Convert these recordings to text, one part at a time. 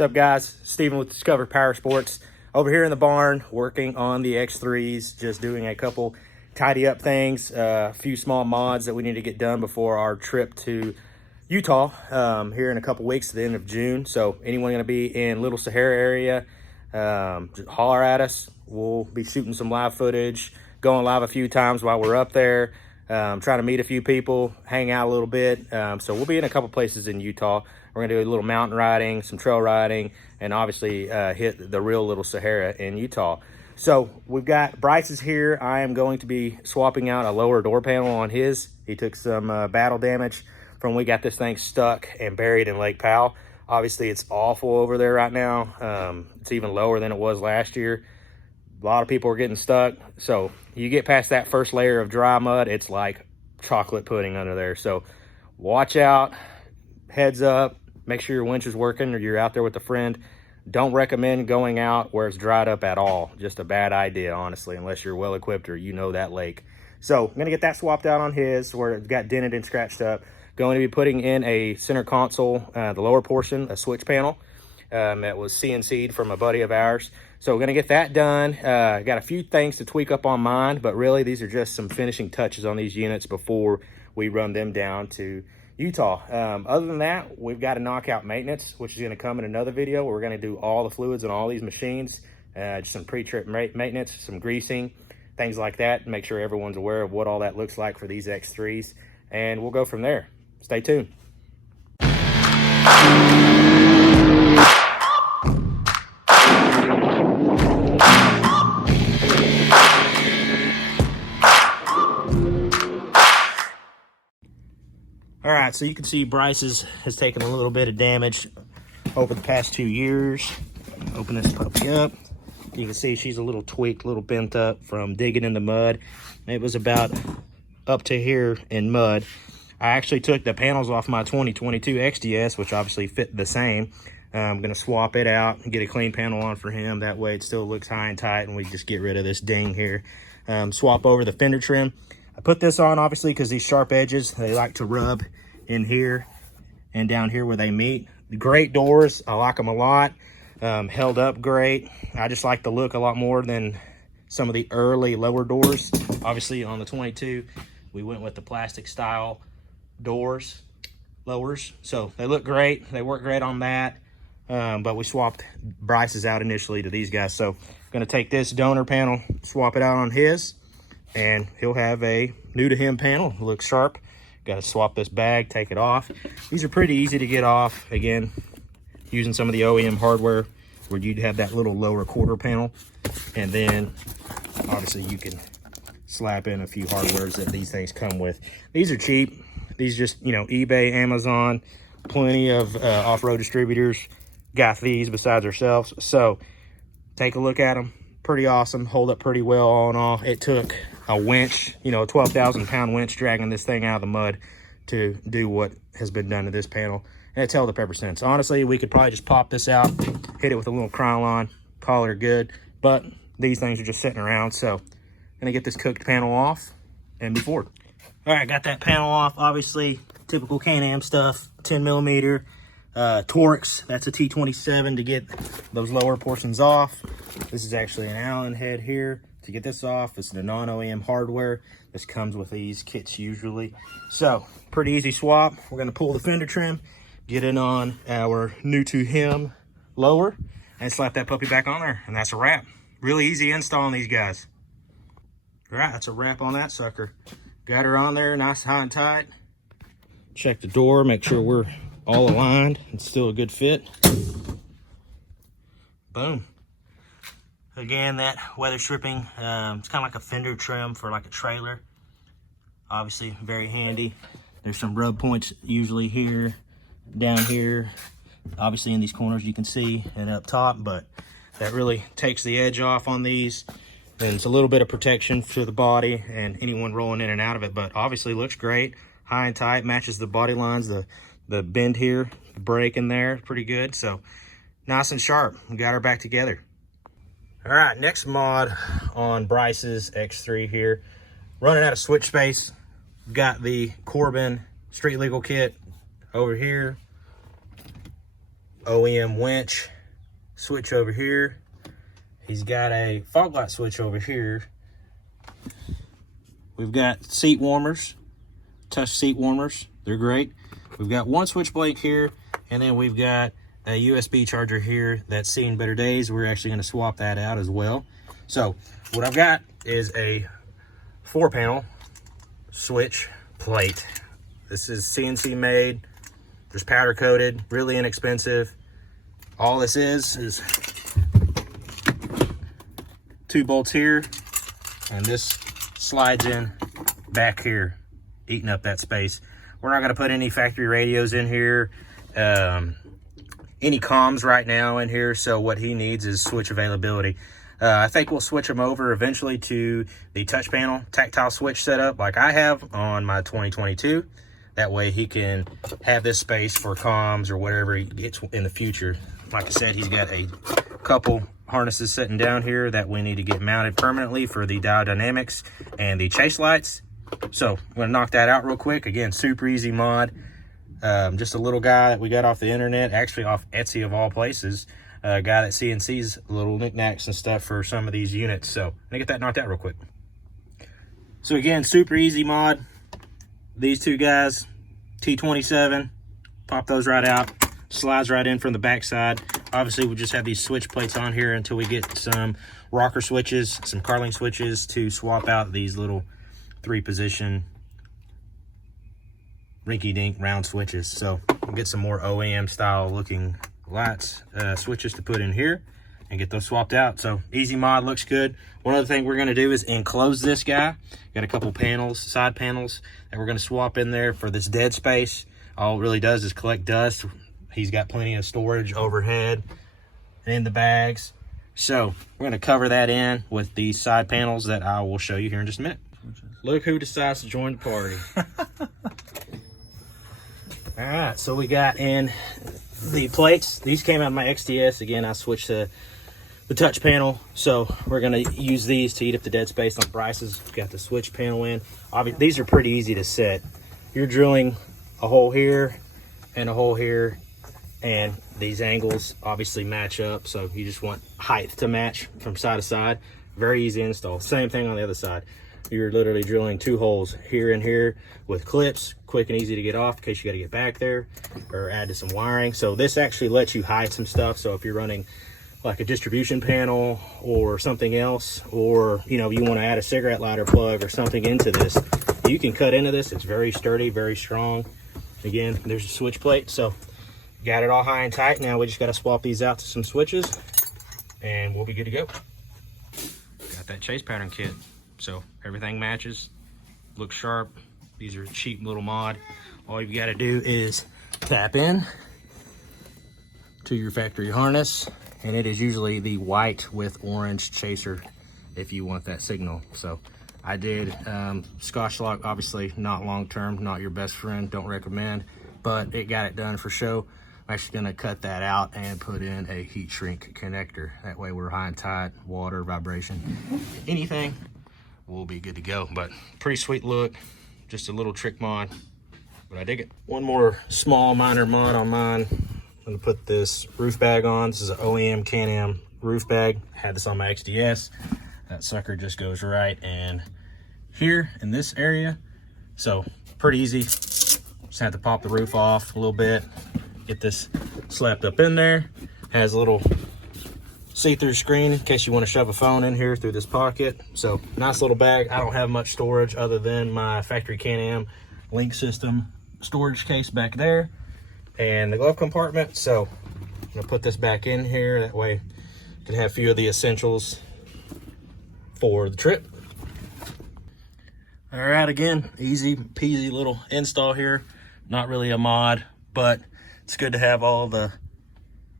What's up, guys? Steven with Discover Power Sports. Over here in the barn, working on the X3s, just doing a couple tidy up things, a few small mods that we need to get done before our trip to Utah here in a couple weeks at the end of June. So anyone going to be in Little Sahara area, just holler at us. We'll be shooting some live footage, going live a few times while we're up there, trying to meet a few people, hang out a little bit. So we'll be in a couple places in Utah. We're gonna do a little mountain riding, some trail riding, and obviously hit the real Little Sahara in Utah. So we've got Bryce's here. I am going to be swapping out a lower door panel on his. He took some battle damage from when we got this thing stuck and buried in Lake Powell. Obviously it's awful over there right now. It's even lower than it was last year. A lot of people are getting stuck. So you get past that first layer of dry mud, it's like chocolate pudding under there. So watch out, heads up, make sure your winch is working or you're out there with a friend. Don't recommend going out where it's dried up at all. Just a bad idea, honestly, unless you're well equipped or you know that lake. So I'm gonna get that swapped out on his where it got dented and scratched up. Going to be putting in a center console, the lower portion, a switch panel that was CNC'd from a buddy of ours. So we're gonna get that done. Got a few things to tweak up on mine, but really these are just some finishing touches on these units before we run them down to Utah. Other than that, we've got a knockout maintenance, which is going to come in another video where we're going to do all the fluids on all these machines, just some pre-trip maintenance, some greasing, things like that. Make sure everyone's aware of what all that looks like for these X3s, and we'll go from there. Stay tuned. All right, so you can see Bryce's has taken a little bit of damage over the past 2 years. Open this puppy up. You can see she's a little tweaked, a little bent up from digging in the mud. It was about up to here in mud. I actually took the panels off my 2022 XDS, which obviously fit the same. I'm gonna swap it out and get a clean panel on for him. That way it still looks high and tight and we just get rid of this ding here. Swap over the fender trim. I put this on obviously because these sharp edges, they like to rub in here and down here where they meet. Great doors, I like them a lot. Held up great. I just like the look a lot more than some of the early lower doors. Obviously on the 22, we went with the plastic style doors, lowers. So they look great, they work great on that. But we swapped Bryce's out initially to these guys. So gonna take this donor panel, swap it out on his, and he'll have a new to him panel. It looks sharp. Got to swap this bag, take it off. These are pretty easy to get off. Again, using some of the OEM hardware where you'd have that little lower quarter panel. And then obviously you can slap in a few hardwares that these things come with. These are cheap. These just, you know, eBay, Amazon, plenty of off-road distributors got these besides ourselves. So take a look at them. Pretty awesome, hold up pretty well all in all. It took a winch, you know, a 12,000 pound winch dragging this thing out of the mud to do what has been done to this panel. And it's held up ever since. Honestly, we could probably just pop this out, hit it with a little Krylon, call her good, but these things are just sitting around. So I'm gonna get this cooked panel off and move forward. All right, got that panel off. Obviously, typical Can-Am stuff, 10 millimeter. Torx, that's a T27 to get those lower portions off. This is actually an Allen head here to get this off. This is the non-OEM hardware. This comes with these kits usually. So pretty easy swap. We're gonna pull the fender trim, get it on our new to him lower, and slap that puppy back on there, and that's a wrap. Really easy install on these guys. All right, that's a wrap on that sucker. Got her on there, nice high and tight. Check the door, make sure we're all aligned. It's still a good fit. Boom. Again, that weather stripping, it's kind of like a fender trim for like a trailer. Obviously very handy. There's some rub points usually here, down here, obviously in these corners you can see, and up top, but that really takes the edge off on these. And it's a little bit of protection for the body and anyone rolling in and out of it, but obviously looks great. High and tight, matches the body lines, the bend here, the break in there, pretty good. So nice and sharp. We got her back together. All right, next mod on Bryce's X3 here. Running out of switch space. Got the Corbin Street Legal kit over here. OEM winch switch over here. He's got a fog light switch over here. We've got seat warmers, touch seat warmers. They're great. We've got one switch blade here, and then we've got a USB charger here that's seen better days. We're actually going to swap that out as well. So what I've got is a 4-panel switch plate. This is CNC made. There's powder coated, really inexpensive. All this is 2 bolts here, and this slides in back here, eating up that space. We're not going to put any factory radios in here, any comms right now in here, so what he needs is switch availability. I think we'll switch him over eventually to the touch panel tactile switch setup like I have on my 2022. That way he can have this space for comms or whatever he gets in the future. Like I said, he's got a couple harnesses sitting down here that we need to get mounted permanently for the dial dynamics and the chase lights. So I'm gonna knock that out real quick. Again, super easy mod. Just a little guy that we got off the internet, actually off Etsy of all places. A guy that CNCs little knickknacks and stuff for some of these units. So I'm gonna get that knocked out real quick. So again, super easy mod. These two guys, T27, pop those right out, slides right in from the back side. Obviously, we just have these switch plates on here until we get some rocker switches, some Carling switches to swap out these little 3-position rinky-dink round switches. So we'll get some more OEM style looking lights, switches to put in here and get those swapped out. So easy mod, looks good. One other thing we're going to do is enclose this guy. Got a couple panels, side panels that we're going to swap in there for this dead space. All it really does is collect dust. He's got plenty of storage overhead and in the bags. So we're going to cover that in with these side panels that I will show you here in just a minute. Look who decides to join the party. All right, so we got in the plates. These came out of my XDS. Again, I switched to the touch panel, so we're going to use these to eat up the dead space on Bryce's. Got the switch panel in. Obviously, these are pretty easy to set. You're drilling a hole here and a hole here, and these angles obviously match up, so you just want height to match from side to side. Very easy install. Same thing on the other side. You're literally drilling 2 holes here and here with clips, quick and easy to get off in case you got to get back there or add to some wiring. So this actually lets you hide some stuff. So if you're running like a distribution panel or something else, or you want to add a cigarette lighter plug or something into this, you can cut into this. It's very sturdy, very strong. Again, there's a switch plate, so got it all high and tight. Now we just got to swap these out to some switches and we'll be good to go. Got that chase pattern kit, so everything matches, looks sharp. These are cheap little mod. All you've got to do is tap in to your factory harness, and it is usually the white with orange chaser if you want that signal. So I did Scotch lock, obviously not long term, not your best friend, don't recommend, but it got it done for show. I'm actually gonna cut that out and put in a heat shrink connector. That way we're high and tight, water, vibration, anything, we'll be good to go. But pretty sweet look, just a little trick mod, but I dig it. One more small minor mod on mine. I'm gonna put this roof bag on. This is an OEM CanAm roof bag. Had this on my XDS. That sucker just goes right in here in this area. So pretty easy. Just have to pop the roof off a little bit. Get this slapped up in there. Has a little see-through screen in case you want to shove a phone in here through this pocket. So nice little bag. I don't have much storage other than my factory CanAm link system storage case back there and the glove compartment. So I'm gonna put this back in here. That way you can have a few of the essentials for the trip. All right, again, easy peasy little install here. Not really a mod, but it's good to have all the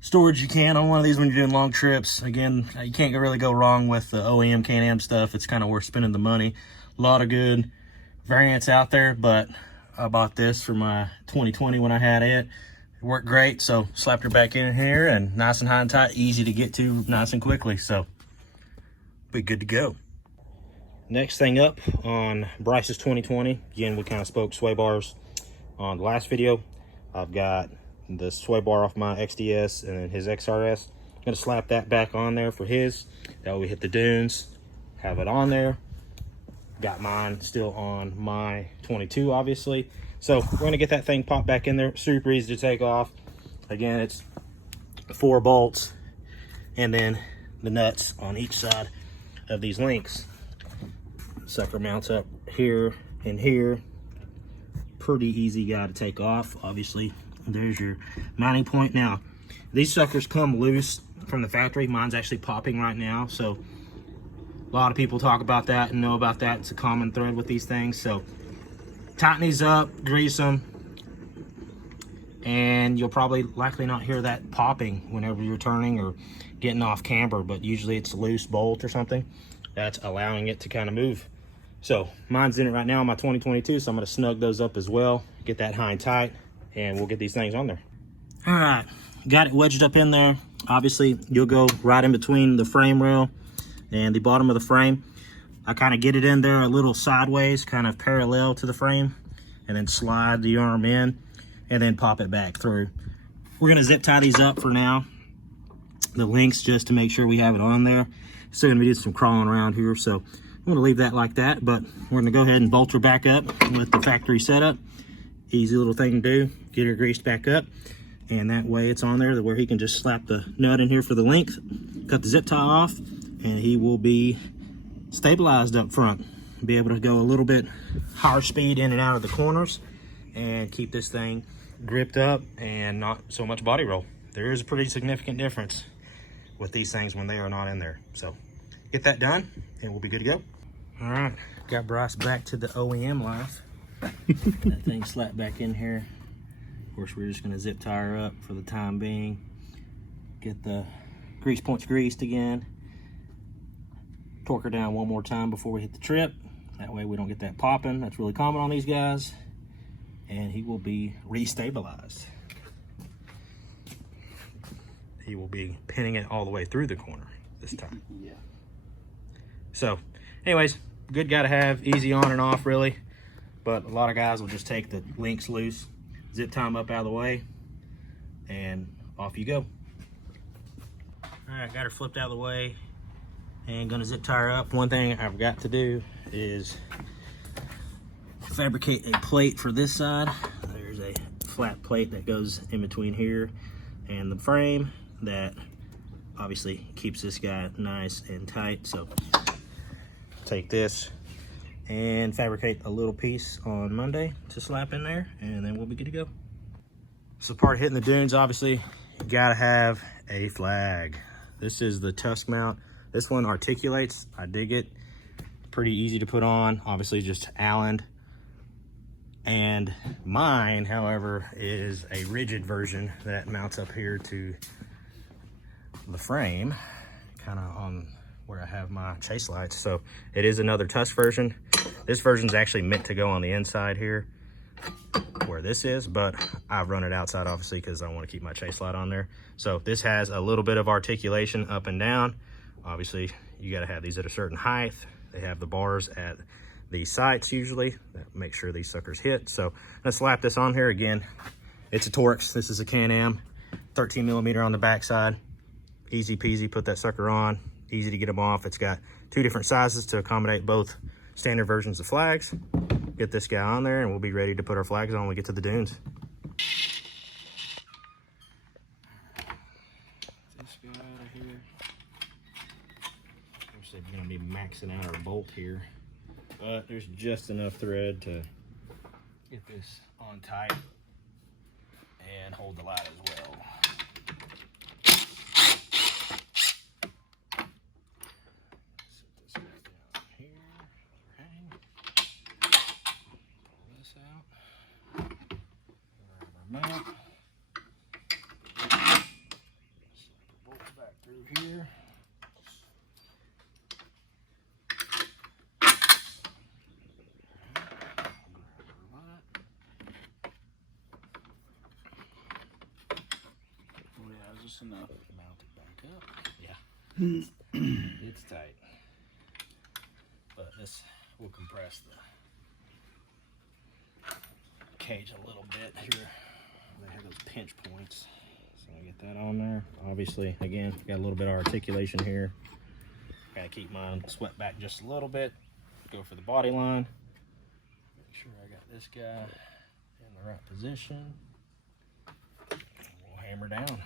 storage you can on one of these when you're doing long trips. Again, you can't really go wrong with the OEM CanAm stuff. It's kind of worth spending the money. A lot of good variants out there, but I bought this for my 2020 when I had it. It worked great, so slapped her back in here, and nice and high and tight, easy to get to nice and quickly, so be good to go. Next thing up on Bryce's 2020, again, we kind of spoke sway bars on the last video. I've got the sway bar off my XDS and then his XRS. I'm gonna slap that back on there for his. That way we hit the dunes, have it on there. Got mine still on my 22, obviously. So we're gonna get that thing popped back in there. Super easy to take off. Again, it's 4 bolts and then the nuts on each side of these links. Sucker mounts up here and here. Pretty easy guy to take off. Obviously, there's your mounting point. Now, these suckers come loose from the factory. Mine's actually popping right now, so a lot of people talk about that and know about that. It's a common thread with these things. So tighten these up, grease them, and you'll probably likely not hear that popping whenever you're turning or getting off camber, but usually it's a loose bolt or something that's allowing it to kind of move. So mine's in it right now on my 2022, so I'm going to snug those up as well, get that high and tight, and we'll get these things on there. All right, got it wedged up in there. Obviously, you'll go right in between the frame rail and the bottom of the frame. I kind of get it in there a little sideways, kind of parallel to the frame, and then slide the arm in and then pop it back through. We're going to zip tie these up for now, the links, just to make sure we have it on there. Still going to be doing some crawling around here, so I'm going to leave that like that, but we're going to go ahead and bolt her back up with the factory setup. Easy little thing to do. Get her greased back up, and that way it's on there where he can just slap the nut in here for the length, cut the zip tie off, and he will be stabilized up front. Be able to go a little bit higher speed in and out of the corners and keep this thing gripped up and not so much body roll. There is a pretty significant difference with these things when they are not in there. So get that done and we'll be good to go. All right, got Bryce back to the OEM life. That thing slapped back in here. Of course, we're just gonna zip tie her up for the time being. Get the grease points greased again. Torque her down one more time before we hit the trip. That way we don't get that popping. That's really common on these guys. And he will be restabilized. He will be pinning it all the way through the corner this time. Yeah. So, anyways, good guy to have, easy on and off really. But a lot of guys will just take the links loose, zip tie them up out of the way, and off you go. All right, got her flipped out of the way and gonna zip tie her up. One thing I've got to do is fabricate a plate for this side. There's a flat plate that goes in between here and the frame that obviously keeps this guy nice and tight. So take this and fabricate a little piece on Monday to slap in there, and then we'll be good to go. So part of hitting the dunes, obviously, you gotta have a flag. This is the tusk mount. This one articulates. I dig it. Pretty easy to put on. Obviously just Allen. And mine, however, is a rigid version that mounts up here to the frame, kind of on where I have my chase lights. So it is another tusk version. This version is actually meant to go on the inside here where this is, but I've run it outside obviously because I want to keep my chase light on there. So this has a little bit of articulation up and down. Obviously you got to have these at a certain height. They have the bars at the sights usually that make sure these suckers hit. So I'm gonna slap this on here again. It's a Torx. This is a CanAm 13mm on the backside. Easy peasy, put that sucker on. Easy to get them off. It's got 2 different sizes to accommodate both standard versions of flags. Get this guy on there and we'll be ready to put our flags on when we get to the dunes. This guy out of here. Obviously we're gonna be maxing out our bolt here, but there's just enough thread to get this on tight and hold the light as well. Mount. Bolt back through here. Oh yeah, just enough. Mount it back up. Yeah. It's tight. But this will compress the cage a little bit here They have those pinch points. So I get that on there. Obviously, again, got a little bit of articulation here. Gotta keep mine swept back just a little bit. Go for the body line. Make sure I got this guy in the right position. And we'll hammer down.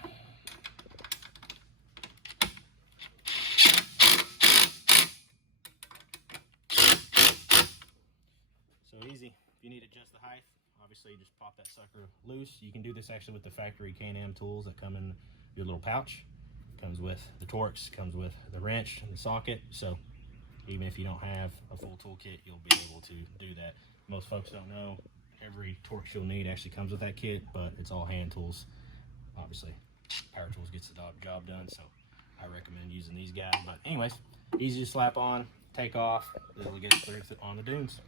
So easy. If you need to adjust the height, obviously you just pop that sucker loose. You can do this actually with the factory CanAm tools that come in your little pouch. Comes with the Torx, comes with the wrench and the socket. So even if you don't have a full toolkit, you'll be able to do that. Most folks don't know every Torx you'll need actually comes with that kit, but it's all hand tools. Obviously, power tools gets the job done, so I recommend using these guys. But anyways, easy to slap on, take off, it'll get through on the dunes.